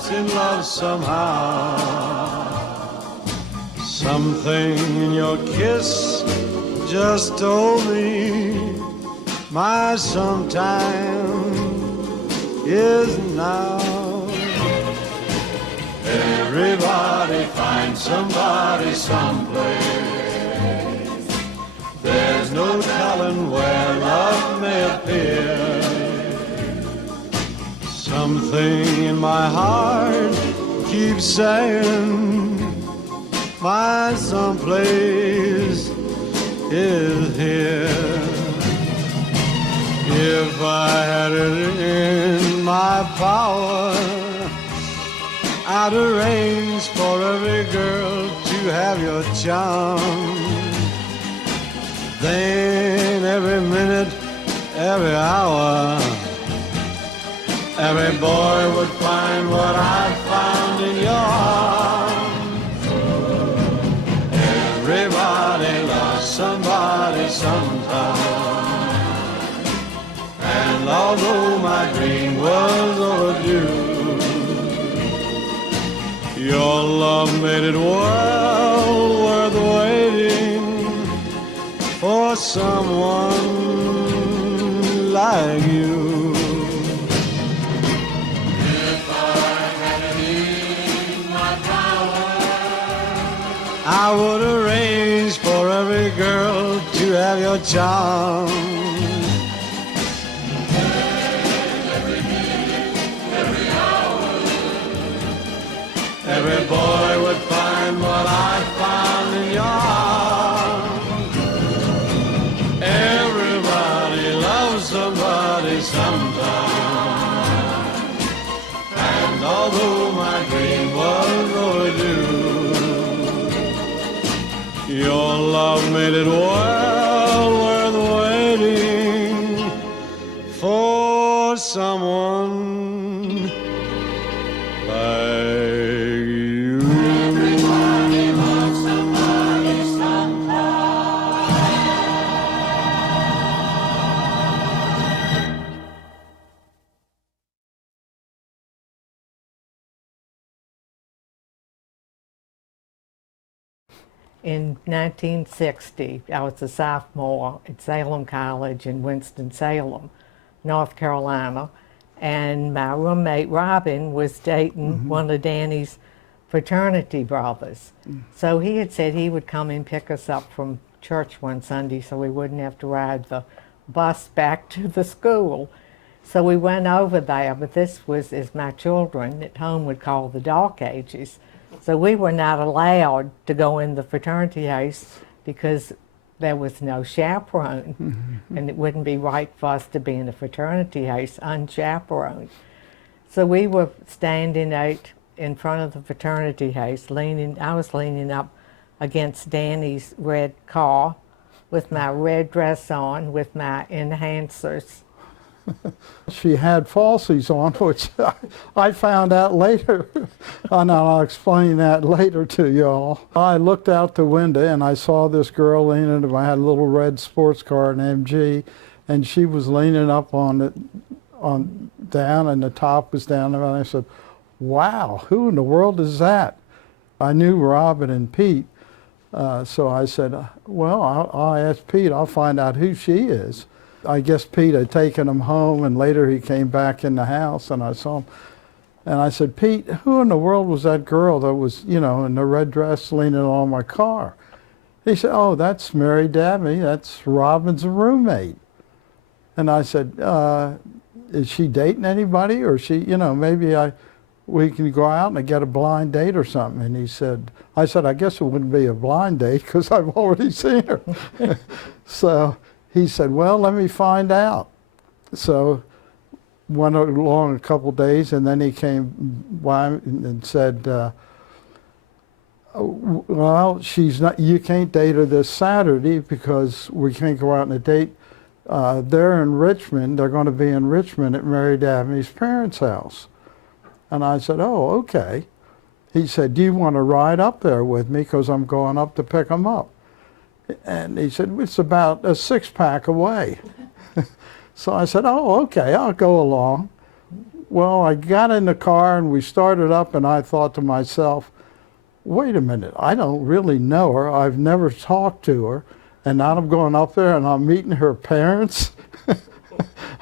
lost in love somehow. Something in your kiss just told me my sometime is now. Everybody finds somebody someplace. There's no telling where love may appear. Something in my heart keeps saying my someplace is here. If I had it in my power, I'd arrange for every girl to have your charm. Then every minute, every hour, every boy would find what I found in your arms. Everybody lost somebody sometime. And although my dream was overdue, your love made it well worth waiting for someone like you. If I had it in my power, I would arrange for every girl to have your charm. Every boy would find what I found in your arms. Everybody loves somebody sometime. And although my dream was overdue, your love made it well worth waiting for someone like you. everybody loves somebody sometime. In 1960, I was a sophomore at Salem College in Winston-Salem, North Carolina, and my roommate Robin was dating one of Danny's fraternity brothers. So he had said he would come and pick us up from church one Sunday so we wouldn't have to ride the bus back to the school. So we went over there, but this was, as my children at home would call, the dark ages. So we were not allowed to go in the fraternity house because there was no chaperone, and it wouldn't be right for us to be in a fraternity house unchaperoned. So we were standing out in front of the fraternity house, I was leaning up against Danny's red car with my red dress on, with my enhancers. She had falsies on, which I found out later, and I'll explain that later to y'all. I looked out the window and I saw this girl leaning, I had a little red sports car, an MG, and she was leaning up on it, down, and the top was down there, and I said, wow, who in the world is that? I knew Robin and Pete, so I said, well, I'll ask Pete, I'll find out who she is. I guess Pete had taken him home, and later he came back in the house and I saw him. And I said, Pete, who in the world was that girl that was, you know, in the red dress leaning on my car? He said, oh, that's Mary Dabney. That's Robin's roommate. And I said, is she dating anybody? Or she, you know, maybe we can go out and get a blind date or something. And he said, I said, I guess it wouldn't be a blind date because I've already seen her. So he said, well, let me find out. So went along a couple days, and then he came by and said, well, she's not, you can't date her this Saturday because we can't go out on a date. They're in Richmond, they're going to be in Richmond at Mary Dabney's parents' house. And I said, oh, okay. He said, do you want to ride up there with me because I'm going up to pick them up? And he said, it's about a 6-pack away. So I said, oh, okay, I'll go along. Well, I got in the car and we started up, and I thought to myself, wait a minute, I don't really know her. I've never talked to her. And now I'm going up there and I'm meeting her parents.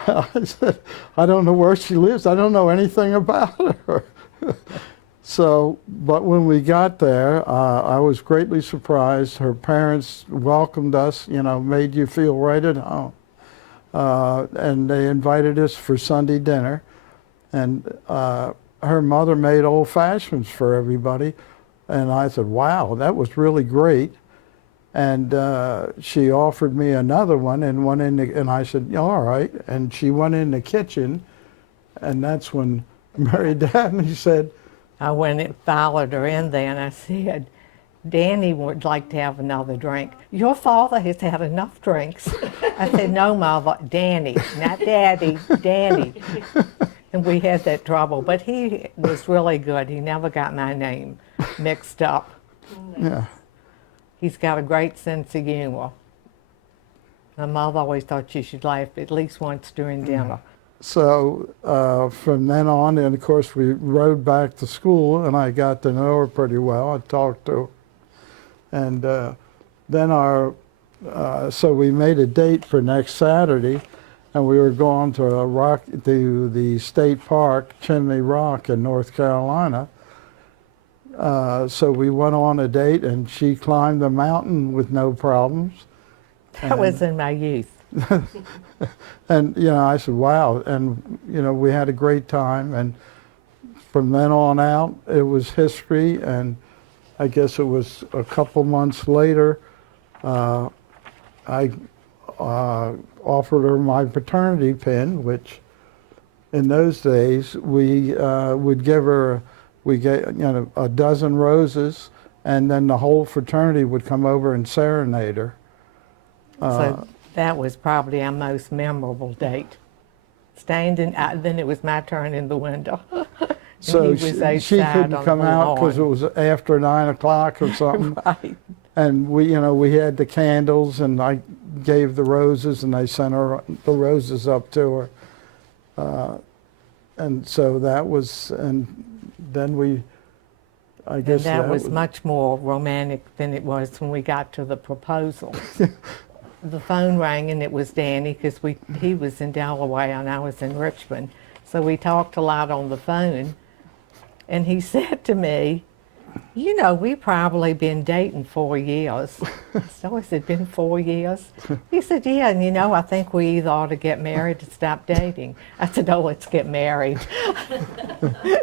I said, I don't know where she lives. I don't know anything about her. So, but when we got there, I was greatly surprised. Her parents welcomed us, you know, made you feel right at home. And they invited us for Sunday dinner. And her mother made old fashions for everybody. And I said, wow, that was really great. And she offered me another one and went in and I said, yeah, all right. And she went in the kitchen, and that's when Mary Dabney said, I went and followed her in there, and I said, Danny would like to have another drink. Your father has had enough drinks. I said, no, Mother, Danny, not Daddy, Danny. And we had that trouble, but he was really good. He never got my name mixed up. yeah. He's got a great sense of humor. My mother always thought you should laugh at least once during dinner. So from then on, and of course we rode back to school, and I got to know her pretty well. I talked to her. And then so we made a date for next Saturday, and we were going to the state park, Chimney Rock in North Carolina. So we went on a date, and she climbed the mountain with no problems. That was in my youth. And, you know, I said, wow. And, you know, we had a great time. And from then on out, it was history. And I guess it was a couple months later, I offered her my paternity pin, which in those days we would give her, we get, you know, a dozen roses, and then the whole fraternity would come over and serenade her. So that was probably our most memorable date. Standing, then it was my turn in the window. So he was she outside couldn't on come the out because it lawn. was after 9 o'clock or something. Right. And we, you know, we had the candles, and I gave the roses, and they sent her the roses up to her. And so that was, and then we, I guess And that was much more romantic than it was when we got to the proposal. The phone rang, and it was Danny, because he was in Delaware and I was in Richmond. So we talked a lot on the phone, and he said to me, you know, we've probably been dating 4 years. So I said, been 4 years? He said, yeah, and you know, I think we either ought to get married or stop dating. I said, oh, let's get married.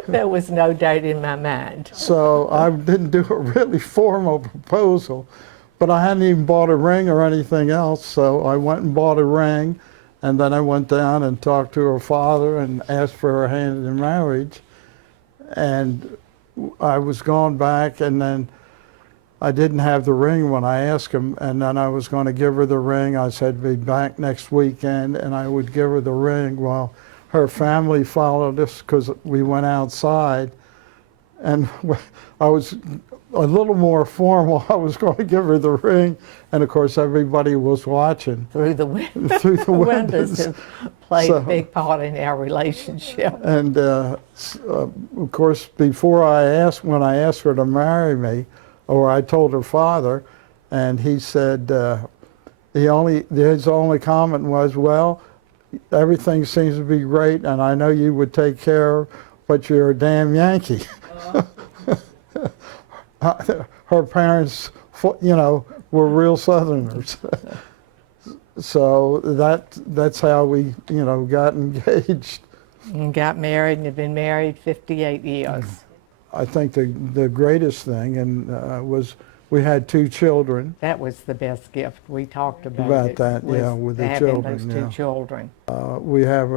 There was no date in my mind. So I didn't do a really formal proposal, but I hadn't even bought a ring or anything else. So I went and bought a ring, and then I went down and talked to her father and asked for her hand in marriage. And I was going back, and then I didn't have the ring when I asked him, and then I was going to give her the ring. I said, be back next weekend, and I would give her the ring. Well, her family followed us because we went outside, and I was a little more formal. I was going to give her the ring, and of course everybody was watching. Through the window. Through the Windows windows. have played So- a big part in our relationship. And of course, before when I asked her to marry me, or I told her father, and he said, his only comment was, well, everything seems to be great, and I know you would take care of, but you're a damn Yankee. Her parents, you know, were real Southerners. So that's how we, you know, got engaged. And got married and have been married 58 years. I think the greatest thing was we had 2 children. That was the best gift. We talked about it, that, was yeah, with the having children. those 2 yeah. children. We have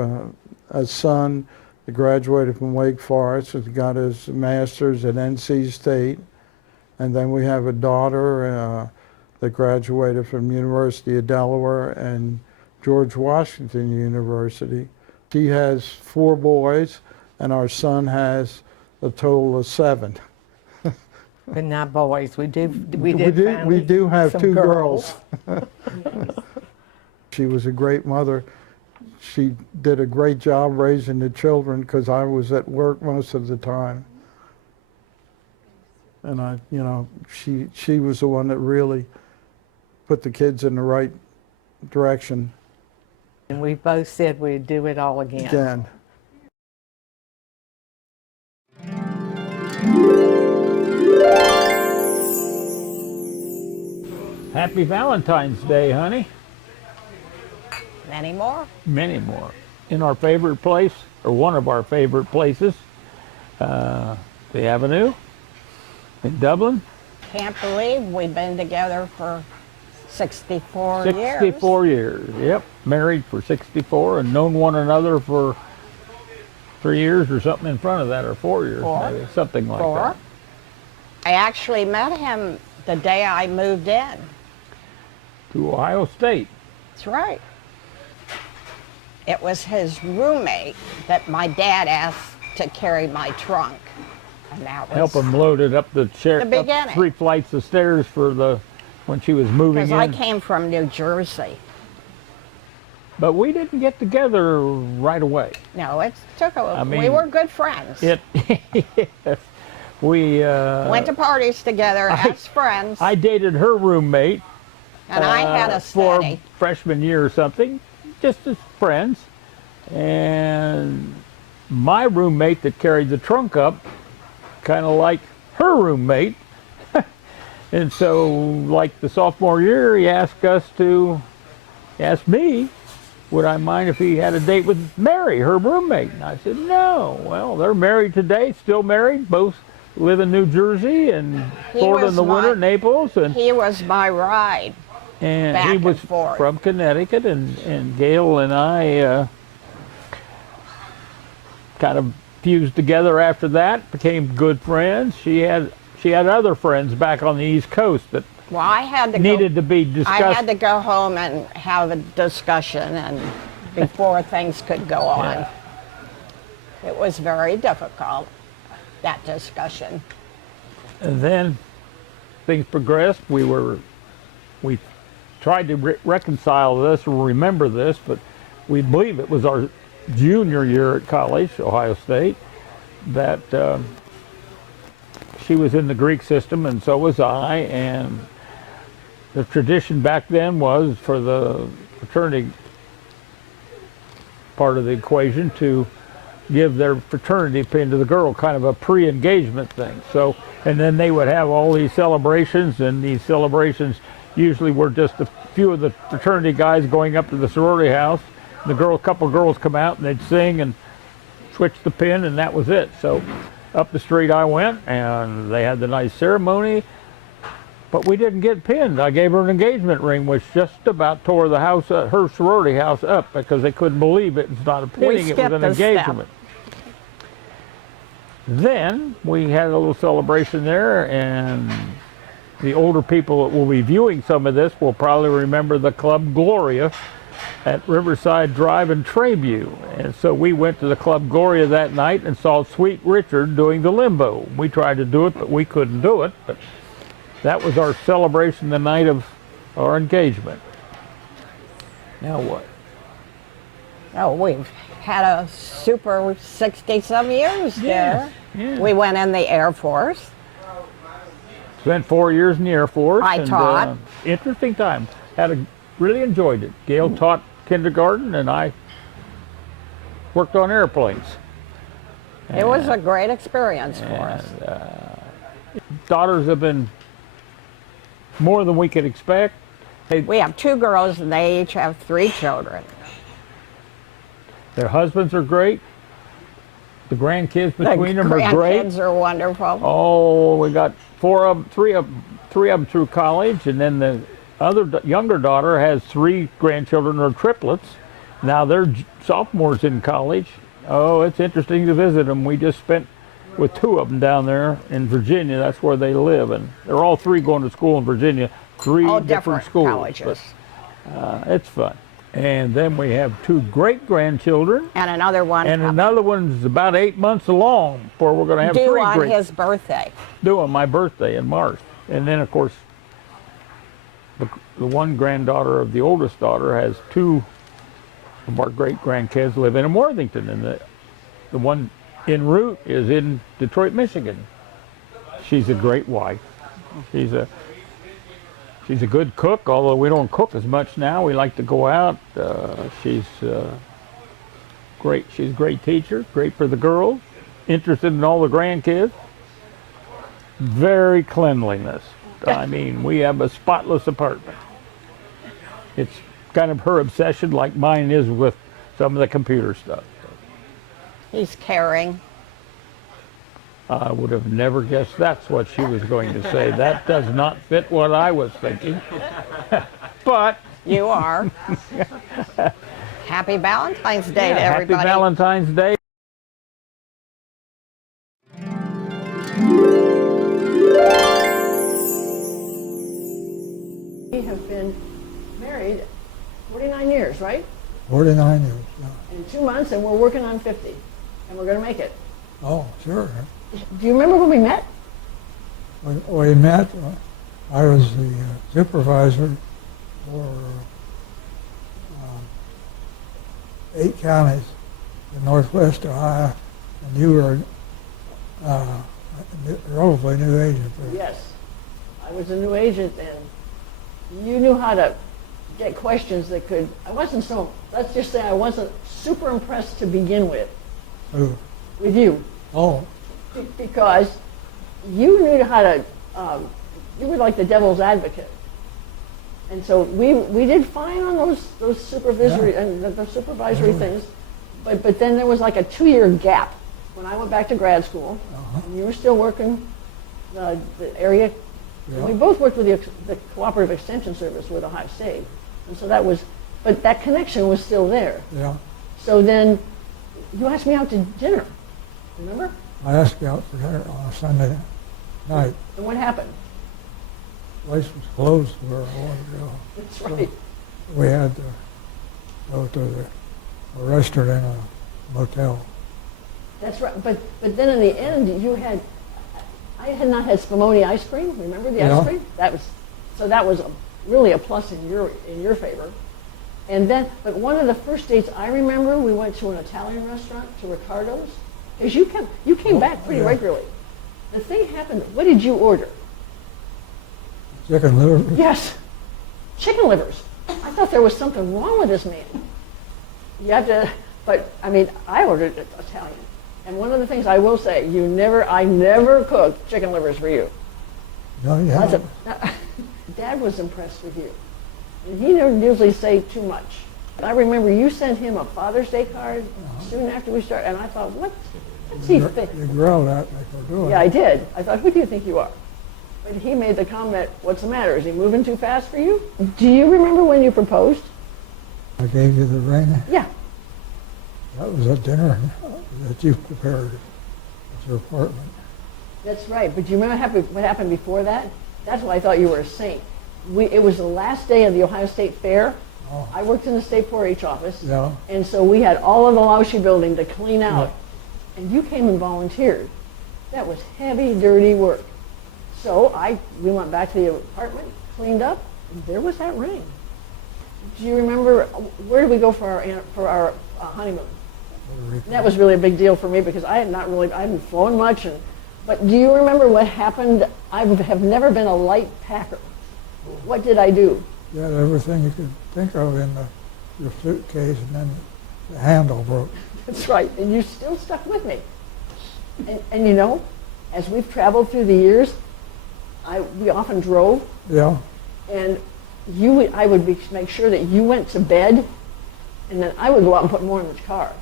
a son that graduated from Wake Forest, and got his master's at NC State. And then we have a daughter that graduated from University of Delaware and George Washington University. She has 4 boys, and our son has a total of 7. But not boys. We do have some 2 girls. She was a great mother she did a great job raising the children because I was at work most of the time. And she was the one that really put the kids in the right direction. And we both said we'd do it all again. Again. Happy Valentine's Day, honey. Many more? Many more. In our favorite place, or one of our favorite places, the Avenue in Dublin. Can't believe we've been together for 64 years. 64 years, yep. Married for 64 and known one another for 3 years or something in front of that, or 4 years maybe, something like that. I actually met him the day I moved in. To Ohio State. That's right. It was his roommate that my dad asked to carry my trunk. And that was Help him load it up the chair, the up beginning. 3 flights of stairs for when she was moving in. Because I came from New Jersey. But we didn't get together right away. No, it took a. mean, we were good friends. Yes. We went to parties together as friends. I dated her roommate. And I had a for steady. freshman year or something, just as friends. And my roommate that carried the trunk up, kind of like her roommate. And so, like the sophomore year, he asked me, would I mind if he had a date with Mary, her roommate? And I said, no. Well, they're married today, still married, both live in New Jersey and Florida in the winter, Naples. And he was my ride. And back he was and forth. from Connecticut, and Gail and I kind of fused together after that, became good friends. She had other friends back on the East Coast that Well, I had to needed to be discussed. I had to go home and have a discussion, and before things could go on. Yeah. It was very difficult, that discussion. And then things progressed. We tried to reconcile this or remember this, but we believe it was our junior year at college, Ohio State, that she was in the Greek system and so was I, and the tradition back then was for the fraternity part of the equation to give their fraternity pin to the girl, kind of a pre-engagement thing. So, and then they would have all these celebrations, and these celebrations usually were just a few of the fraternity guys going up to the sorority house. A couple of girls come out and they'd sing and switch the pin, and that was it. So up the street I went, and they had the nice ceremony, but we didn't get pinned. I gave her an engagement ring, which just about tore the house, her sorority house up, because they couldn't believe it. It's not a pinning, it was an engagement. Then we had a little celebration there, and the older people that will be viewing some of this will probably remember the Club Gloria at Riverside Drive in Trayview. And so we went to the Club Gloria that night and saw Sweet Richard doing the limbo. We tried to do it, but we couldn't do it. But that was our celebration the night of our engagement. Now what? Oh, we've had a super 60-some years there. Yeah. We went in the Air Force. Spent 4 years in the Air Force. I taught. Interesting time. Really enjoyed it. Gail taught kindergarten, and I worked on airplanes. It was a great experience for us. Daughters have been more than we could expect. We have 2 girls, and they each have 3 children. Their husbands are great. The grandkids between them are great. The grandkids are wonderful. Oh, we got 3 of them through college, and then the other younger daughter has 3 grandchildren, or triplets. Now they're sophomores in college. Oh, it's interesting to visit them. We just spent with 2 of them down there in Virginia. That's where they live, and they're all 3 going to school in Virginia. 3 different schools. Colleges. But, it's fun. And then we have 2 great-grandchildren. And another one. And another one's about 8 months along before we're going to have 3 due on great. his birthday. Due on my birthday in March. And then, of course, the one granddaughter of the oldest daughter has 2 of our great-grandkids live in Worthington, and the one en route is in Detroit, Michigan. She's a great wife. She's a good cook, although we don't cook as much now. We like to go out. She's great. She's a great teacher, great for the girls, interested in all the grandkids. Very cleanliness. I mean, we have a spotless apartment. It's kind of her obsession, like mine is with some of the computer stuff. He's caring. I would have never guessed that's what she was going to say. That does not fit what I was thinking. But You are. Happy Valentine's Day to everybody. happy Valentine's Day. We have been married 49 years, right? 49 years, yeah. In 2 months, and we're working on 50, and we're going to make it. Oh, sure. Do you remember when we met? When we met, I was the supervisor for 8 counties in northwest Ohio, and you were a relatively new agent there. Yes. I was a new agent, and you knew how to get questions that could, let's just say I wasn't super impressed to begin with Who? you. Oh, Because you knew how to, you were like the devil's advocate. And so we did fine on those supervisory and the supervisory things, but then there was like a 2-year gap when I went back to grad school, and you were still working the area. Yeah. We both worked with the Cooperative Extension Service with Ohio State, and so but that connection was still there. yeah. So then you asked me out to dinner, remember? I asked you out for dinner on a Sunday night. And what happened? The place was closed where I wanted to go. That's right. We had to go to the restaurant in a motel. That's right. But then in the end, I had not had Spumoni ice cream. Remember the ice cream? That was really a plus in your favor. And then, but one of the first dates I remember, we went to an Italian restaurant, to Ricardo's, because you came back pretty regularly. The thing happened. What did you order? Chicken liver. Yes, chicken livers. I thought there was something wrong with this man. You have to, but I mean, I ordered Italian. And one of the things I will say, I never cooked chicken livers for you. No, yeah. Dad was impressed with you. And he didn't usually say too much. I remember you sent him a Father's Day card soon after we started, and I thought, what's he think? You growled at me for doing it. Yeah, I did. I thought, who do you think you are? But he made the comment, what's the matter? Is he moving too fast for you? Do you remember when you proposed? I gave you the ring. Yeah. That was a dinner that you prepared at your apartment. That's right. But do you remember what happened before that? That's why I thought you were a saint. It was the last day of the Ohio State Fair. Oh. I worked in the State 4-H office. Yeah. And so we had all of the Lausche building to clean out. And you came and volunteered. That was heavy, dirty work. So we went back to the apartment, cleaned up, and there was that ring. Do you remember, where did we go for our honeymoon? That was really a big deal for me because I hadn't flown much. But do you remember what happened? I have never been a light packer. What did I do? You had everything you could think of in your suitcase, and then the handle broke. That's right, and you still stuck with me. And you know, as we've traveled through the years, we often drove. Yeah. And I would make sure that you went to bed, and then I would go out and put more in the car.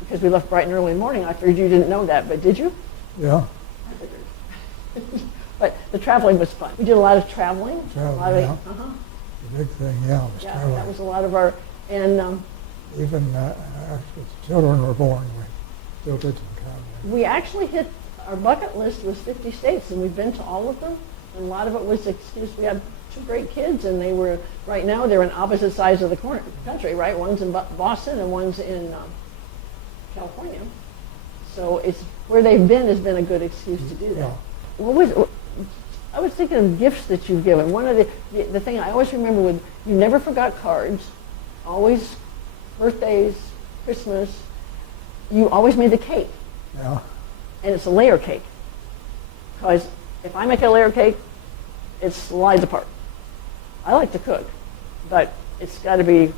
Because we left bright and early in the morning. I figured you didn't know that, but did you? Yeah. I figured. But the traveling was fun. We did a lot of traveling. Traveling, yeah. Uh-huh. The big thing, yeah, was Yeah, traveling. that was a lot of our, and Even after the children were born, we still did some traveling. we actually hit, our bucket list was 50 states, and we've been to all of them. And a lot of it was excuse. We had 2 great kids, and right now they're on opposite sides of the country, right? One's in Boston and one's in California. So it's where they've been has been a good excuse to do that. Yeah. I was thinking of gifts that you've given. One of the thing I always remember you never forgot cards. Always birthdays, Christmas, you always made the cake. Yeah. And it's a layer cake. Because if I make a layer cake, it slides apart. I like to cook, but it's got to be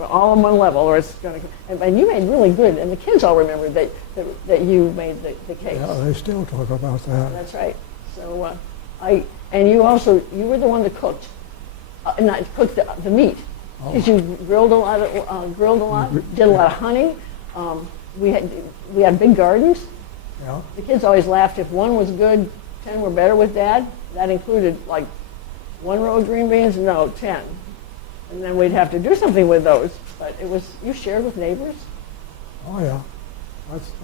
all on one level, or it's going to. And you made really good, and the kids all remembered that you made the cakes. Yeah, they still talk about that. That's right. So and you were the one that cooked, not cooked the meat, because you grilled a lot, did a lot of hunting. We had big gardens. Yeah. The kids always laughed if one was good, 10 were better with Dad. That included like 1 row of green beans, no, 10. And then we'd have to do something with those. But it was, you shared with neighbors? Oh, yeah.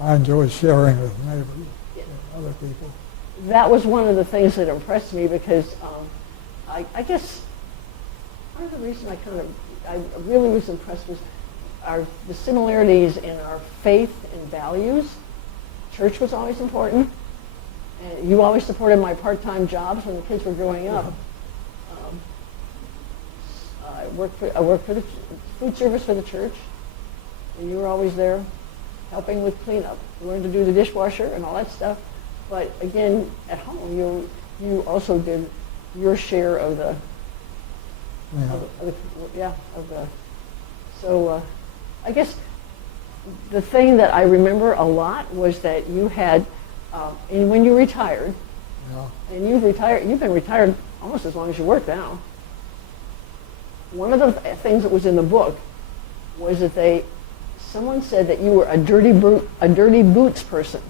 I enjoy sharing with neighbors, with other people. That was one of the things that impressed me because I guess part of the reason I really was impressed was the similarities in our faith and values. Church was always important. And you always supported my part-time jobs when the kids were growing up. I worked for the food service for the church, and you were always there helping with cleanup. You learned to do the dishwasher and all that stuff. But again, at home, you also did your share of the, So I guess the thing that I remember a lot was that you had, and when you retired, and you've been retired almost as long as you work now. One of the things that was in the book was that someone said that you were a dirty boots person.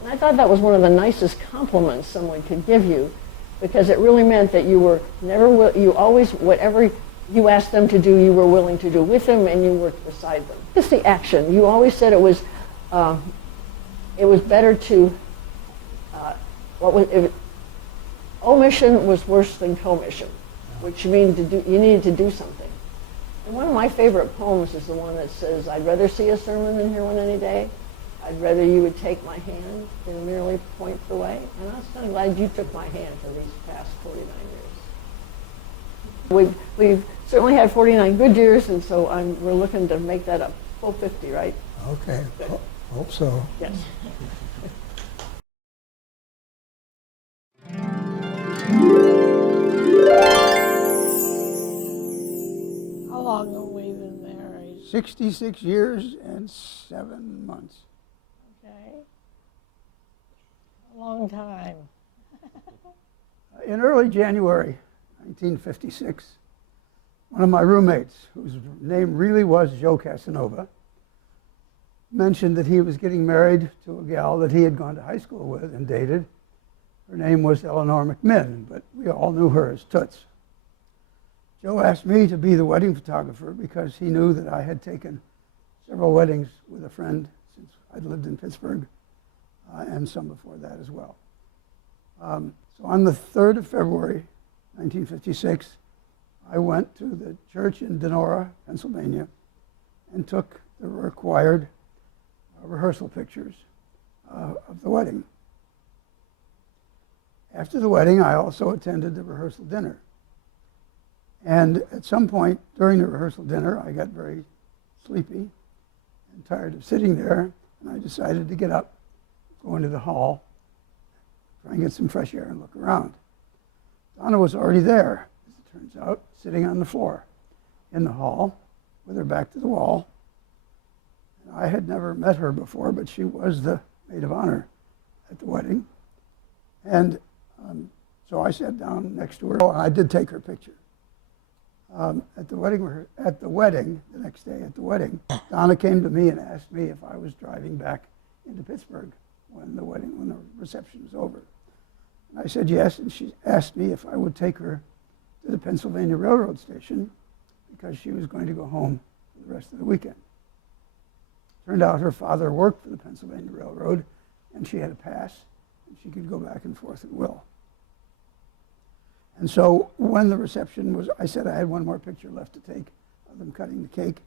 And I thought that was one of the nicest compliments someone could give you, because it really meant that you were you always, whatever you asked them to do, you were willing to do with them, and you worked beside them. Just the action. You always said it was better to, omission was worse than commission, which means you needed to do something. And one of my favorite poems is the one that says, "I'd rather see a sermon than hear one any day. I'd rather you would take my hand than merely point the way." And I was kind of glad you took my hand for these past 49 years. We've certainly had 49 good years, and so we're looking to make that a full 50, right? Okay, hope so. Yes. How long have we been married? 66 years and 7 months. Okay. A long time. In early January 1956, one of my roommates, whose name really was Joe Casanova, mentioned that he was getting married to a gal that he had gone to high school with and dated. Her name was Eleanor McMinn, but we all knew her as Toots. Joe asked me to be the wedding photographer because he knew that I had taken several weddings with a friend since I'd lived in Pittsburgh, and some before that as well. So on the 3rd of February, 1956, I went to the church in Donora, Pennsylvania, and took the required rehearsal pictures of the wedding. After the wedding, I also attended the rehearsal dinner. And at some point during the rehearsal dinner, I got very sleepy and tired of sitting there, and I decided to get up, go into the hall, try and get some fresh air and look around. Donna was already there, as it turns out, sitting on the floor in the hall with her back to the wall. And I had never met her before, but she was the maid of honor at the wedding. And so I sat down next to her, and I did take her picture. At the wedding, the next day at the wedding, Donna came to me and asked me if I was driving back into Pittsburgh when the reception was over. And I said yes, and she asked me if I would take her to the Pennsylvania Railroad station because she was going to go home for the rest of the weekend. Turned out her father worked for the Pennsylvania Railroad, and she had a pass, and she could go back and forth at will. And so when the reception was, I said I had one more picture left to take of them cutting the cake,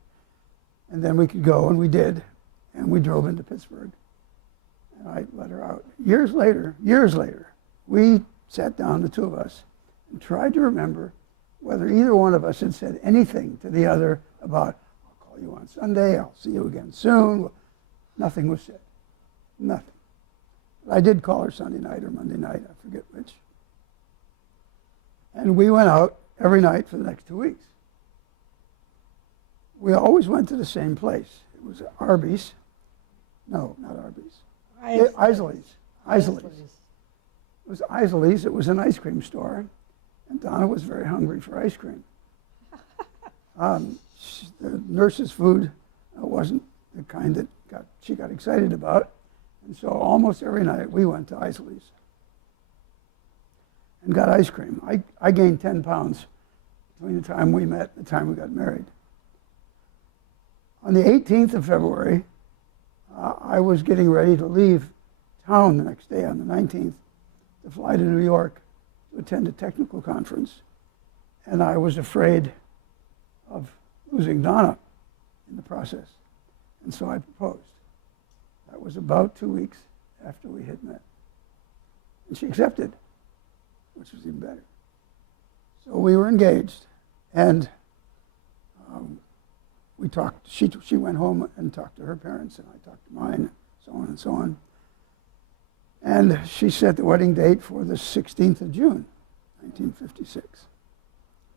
and then we could go, and we did, and we drove into Pittsburgh, and I let her out. Years later, we sat down, the two of us, and tried to remember whether either one of us had said anything to the other about, I'll call you on Sunday. I'll see you again soon. Nothing was said. Nothing. But I did call her Sunday night or Monday night, I forget which. And we went out every night for the next 2 weeks. We always went to the same place. It was Arby's. No, not Arby's. Isley's. Isley's. It was Isley's. It was an ice cream store. And Donna was very hungry for ice cream. The nurse's food wasn't the kind that she got excited about. And so almost every night we went to Isley's and got ice cream. I gained 10 pounds between the time we met and the time we got married. On the 18th of February, I was getting ready to leave town the next day on the 19th to fly to New York to attend a technical conference. And I was afraid of losing Donna in the process. And so I proposed. That was about 2 weeks after we had met. And she accepted, which was even better. So we were engaged, and we talked. She went home and talked to her parents, and I talked to mine, so on and so on. And she set the wedding date for the 16th of June, 1956.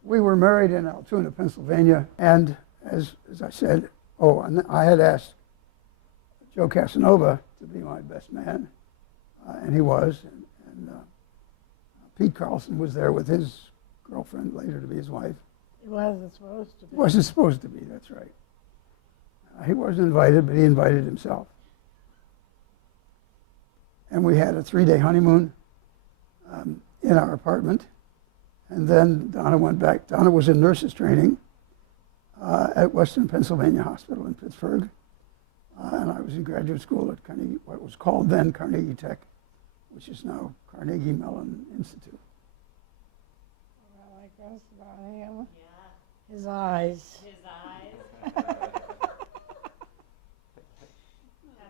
We were married in Altoona, Pennsylvania, and as I said, and I had asked Joe Casanova to be my best man, and he was, and Pete Carlson was there with his girlfriend, later to be his wife. It wasn't supposed to be. He wasn't supposed to be, that's right. He wasn't invited, but he invited himself. And we had a 3-day honeymoon in our apartment. And then Donna went back. Donna was in nurse's training at Western Pennsylvania Hospital in Pittsburgh. And I was in graduate school at Carnegie, what was called then Carnegie Tech, which is now Carnegie Mellon Institute. What I like best about him, his eyes. His eyes. How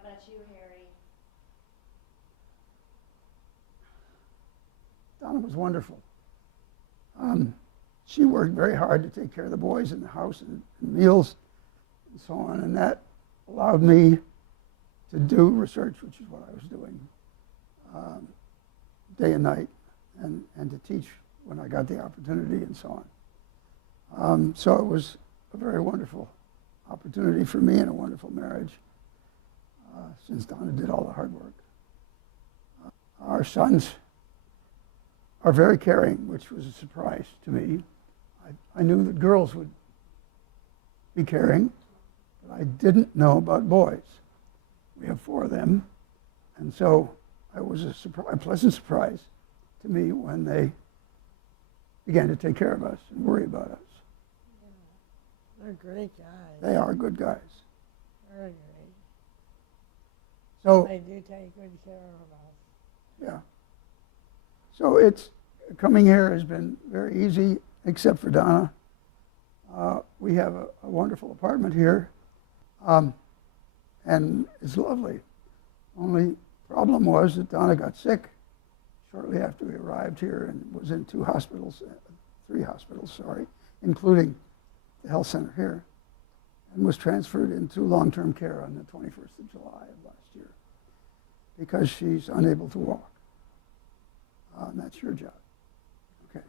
about you, Harry? Donna was wonderful. She worked very hard to take care of the boys in the house and meals and so on, and that allowed me to do research, which is what I was doing day and night, and to teach when I got the opportunity and so on. So it was a very wonderful opportunity for me and a wonderful marriage, since Donna did all the hard work. Our sons are very caring, which was a surprise to me. I knew that girls would be caring, but I didn't know about boys. We have 4 of them, and so it was a pleasant surprise to me when they began to take care of us and worry about us. Yeah. They're great guys. They are good guys. Very great. So They do take good care of us. yeah. So it's coming here has been very easy, except for Donna. We have a wonderful apartment here, and it's lovely. Only problem was that Donna got sick shortly after we arrived here and was in 3 hospitals, including the health center here, and was transferred into long-term care on the 21st of July of last year because she's unable to walk. And that's your job. Okay.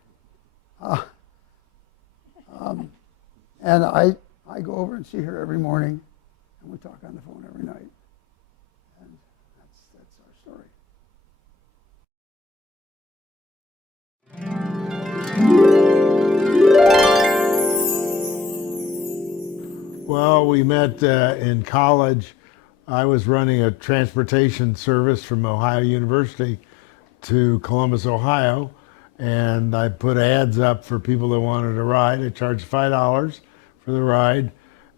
And I go over and see her every morning, and we talk on the phone every night. And that's our story. Well, we met in college. I was running a transportation service from Ohio University to Columbus, Ohio, and I put ads up for people that wanted a ride. I charged $5 for the ride,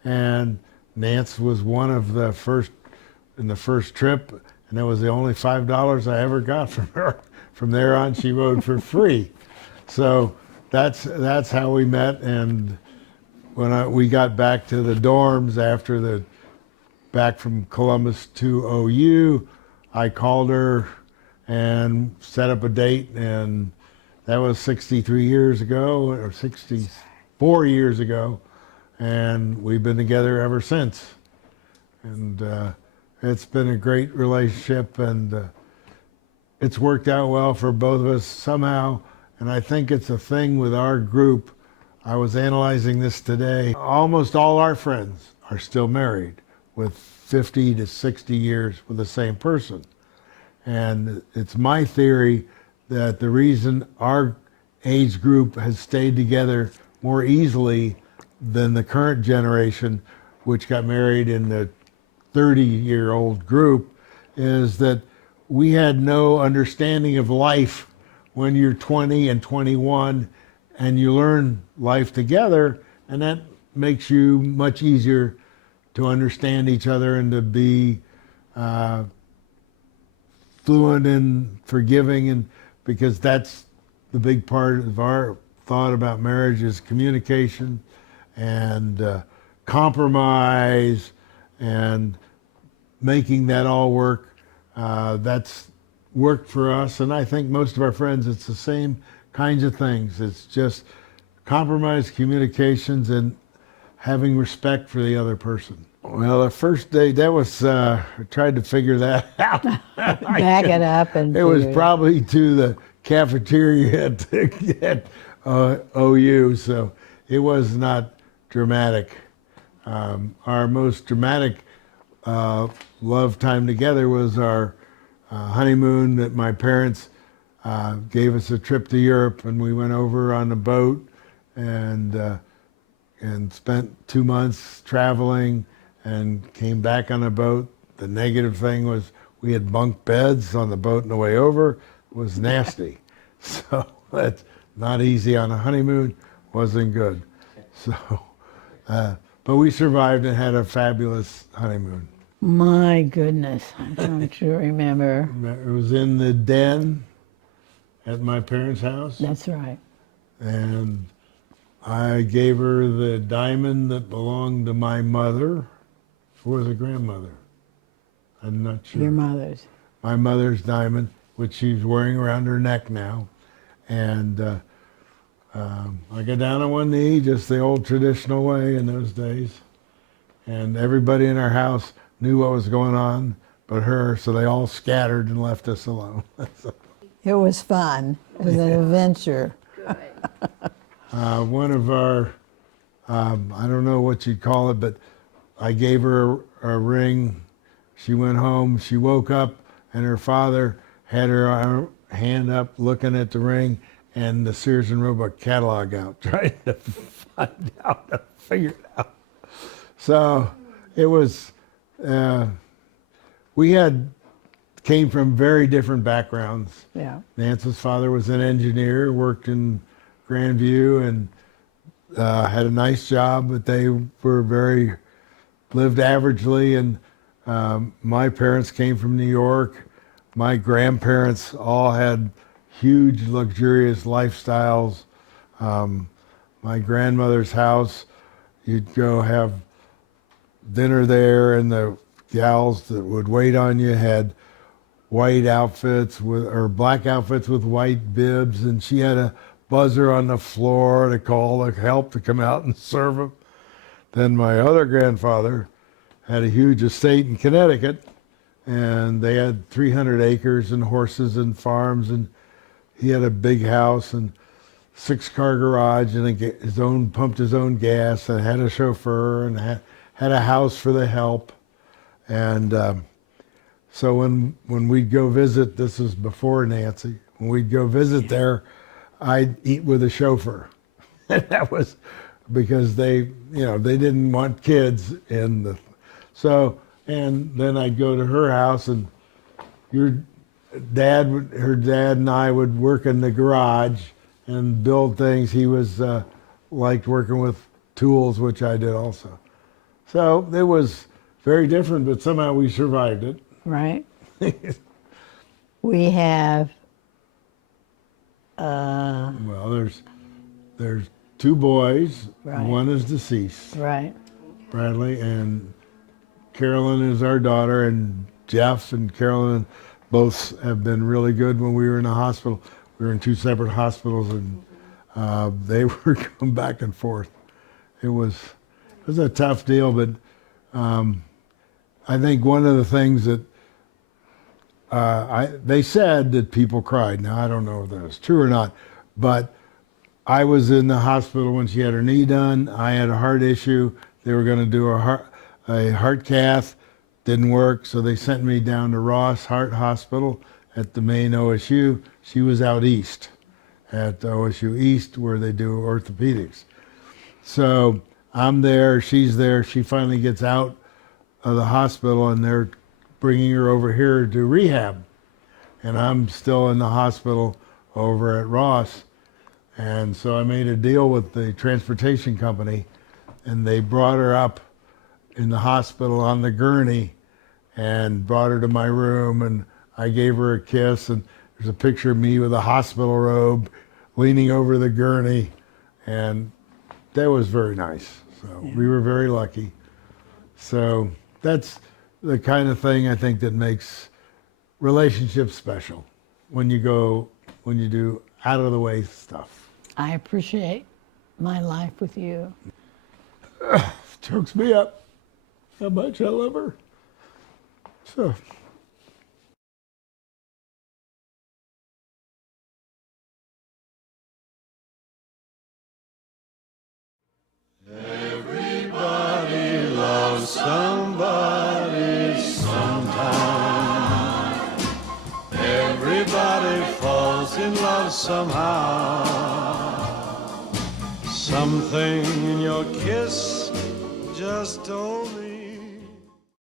and Nance was one of the first in the first trip, and that was the only $5 I ever got from her. From there on, she rode for free. So that's how we met. And when we got back to the dorms after back from Columbus to OU, I called her and set up a date, and that was 63 years ago, or 64 years ago. and we've been together ever since. And it's been a great relationship, and it's worked out well for both of us somehow. And I think it's a thing with our group. I was analyzing this today. Almost all our friends are still married with 50 to 60 years with the same person. And it's my theory that the reason our age group has stayed together more easily than the current generation, which got married in the 30-year-old group, is that we had no understanding of life when you're 20 and 21, and you learn life together, and that makes you much easier to understand each other and to be fluent in forgiving, and because that's the big part of our thought about marriage is communication and compromise and making that all work. That's worked for us, and I think most of our friends, it's the same kinds of things. It's just compromise, communications, and having respect for the other person. Well, the first date, that was, I tried to figure that out. Back it up and It was figure it out. probably to the cafeteria at OU, so it was not dramatic. Our most dramatic love time together was our honeymoon that my parents gave us a trip to Europe, and we went over on a boat and spent 2 months traveling and came back on a boat. The negative thing was we had bunk beds on the boat on the way over. It was nasty. So that's not easy on a honeymoon, wasn't good. So, but we survived and had a fabulous honeymoon. My goodness, I'm trying to remember. It was in the den at my parents' house. That's right. And I gave her the diamond that belonged to my mother, or was it grandmother? I'm not sure. Your mother's. My mother's diamond, which she's wearing around her neck now. And I got down on one knee, just the old traditional way in those days. And everybody in our house knew what was going on but her, so they all scattered and left us alone. It was fun. It was an adventure. One of our, I don't know what you'd call it, but I gave her a ring. She went home, she woke up, and her father had her hand up looking at the ring and the Sears and Roebuck catalog out, trying to find out, to figure it out. So it was, we came from very different backgrounds. Yeah. Nancy's father was an engineer, worked in Grandview, and had a nice job, but they were lived averagely. And my parents came from New York. My grandparents all had huge, luxurious lifestyles. My grandmother's house, you'd go have dinner there, and the gals that would wait on you had white outfits or black outfits with white bibs, and she had a buzzer on the floor to call the help to come out and serve them. Then my other grandfather had a huge estate in Connecticut, and they had 300 acres and horses and farms, and he had a big house and 6-car garage, and pumped his own gas, and had a chauffeur, and had a house for the help. And so when we'd go visit, this was before Nancy, when we'd go visit there, I'd eat with a chauffeur. And that was because they didn't want kids in the, so, and then I'd go to her house, and her dad and I would work in the garage and build things. He was, liked working with tools, which I did also. So it was very different, but somehow we survived it. Right. We have, Well, there's 2 boys. Right. One is deceased, right. Bradley, and Carolyn is our daughter, and Jeff and Carolyn both have been really good when we were in the hospital. We were in 2 separate hospitals, and they were going back and forth. It was was a tough deal, but I think one of the things that they said that people cried. Now, I don't know if that's true or not, but I was in the hospital when she had her knee done. I had a heart issue. They were going to do a heart cath. Didn't work, so they sent me down to Ross Heart Hospital at the main OSU. She was out east at OSU East where they do orthopedics. So I'm there, she's there. She finally gets out of the hospital and they're bringing her over here to rehab. And I'm still in the hospital over at Ross. And so I made a deal with the transportation company and they brought her up in the hospital on the gurney and brought her to my room and I gave her a kiss and there's a picture of me with a hospital robe leaning over the gurney and that was very nice. So we were very lucky. So that's the kind of thing I think that makes relationships special when you do out of the way stuff. I appreciate my life with you. Chokes me up how much I love her. So. Everybody loves somebody sometime. Everybody falls in love somehow. Something in your kiss just told me